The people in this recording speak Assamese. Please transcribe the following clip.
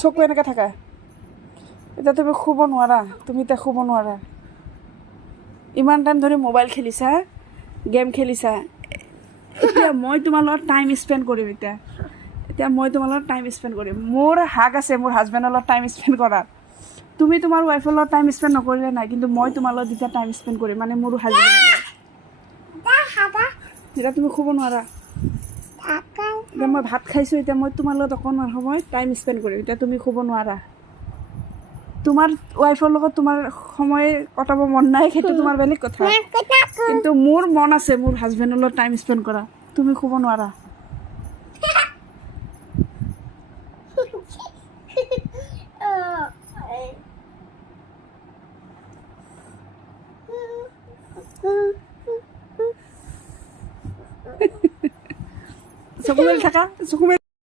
চকু এনেকৈ থাকা এতিয়া তুমি শুব নোৱাৰা তুমি এতিয়া শুব নোৱাৰা ইমান টাইম ধৰি মোবাইল খেলিছা গেম খেলিছা এতিয়া মই তোমাৰ লগত টাইম স্পেণ্ড কৰিম এতিয়া মই তোমাৰ লগত টাইম স্পেণ্ড কৰিম মোৰ হাক আছে মোৰ হাজবেণ্ডৰ লগত টাইম স্পেণ্ড কৰাৰ তুমি তোমাৰ ৱাইফৰ লগত টাইম স্পেণ্ড নকৰিলে নাই কিন্তু মই তোমাৰ লগত যেতিয়া টাইম স্পেণ্ড কৰিম মানে মোৰ হাজবেণ্ডৰ লগত এতিয়া তুমি শুব নোৱাৰা এতিয়া মই ভাত খাইছোঁ এতিয়া মই তোমাৰ লগত অকণমান সময় টাইম স্পেণ্ড কৰিম এতিয়া তুমি শুব নোৱাৰা তোমাৰ ৱাইফৰ লগত তোমাৰ সময় কটাব মন নাই সেইটো তোমাৰ বেলেগ কথা কিন্তু মোৰ মন আছে মোৰ হাজবেণ্ডৰ লগত টাইম স্পেণ্ড কৰা তুমি শুব নোৱাৰা চকু মেলি থাকা চকু মেলি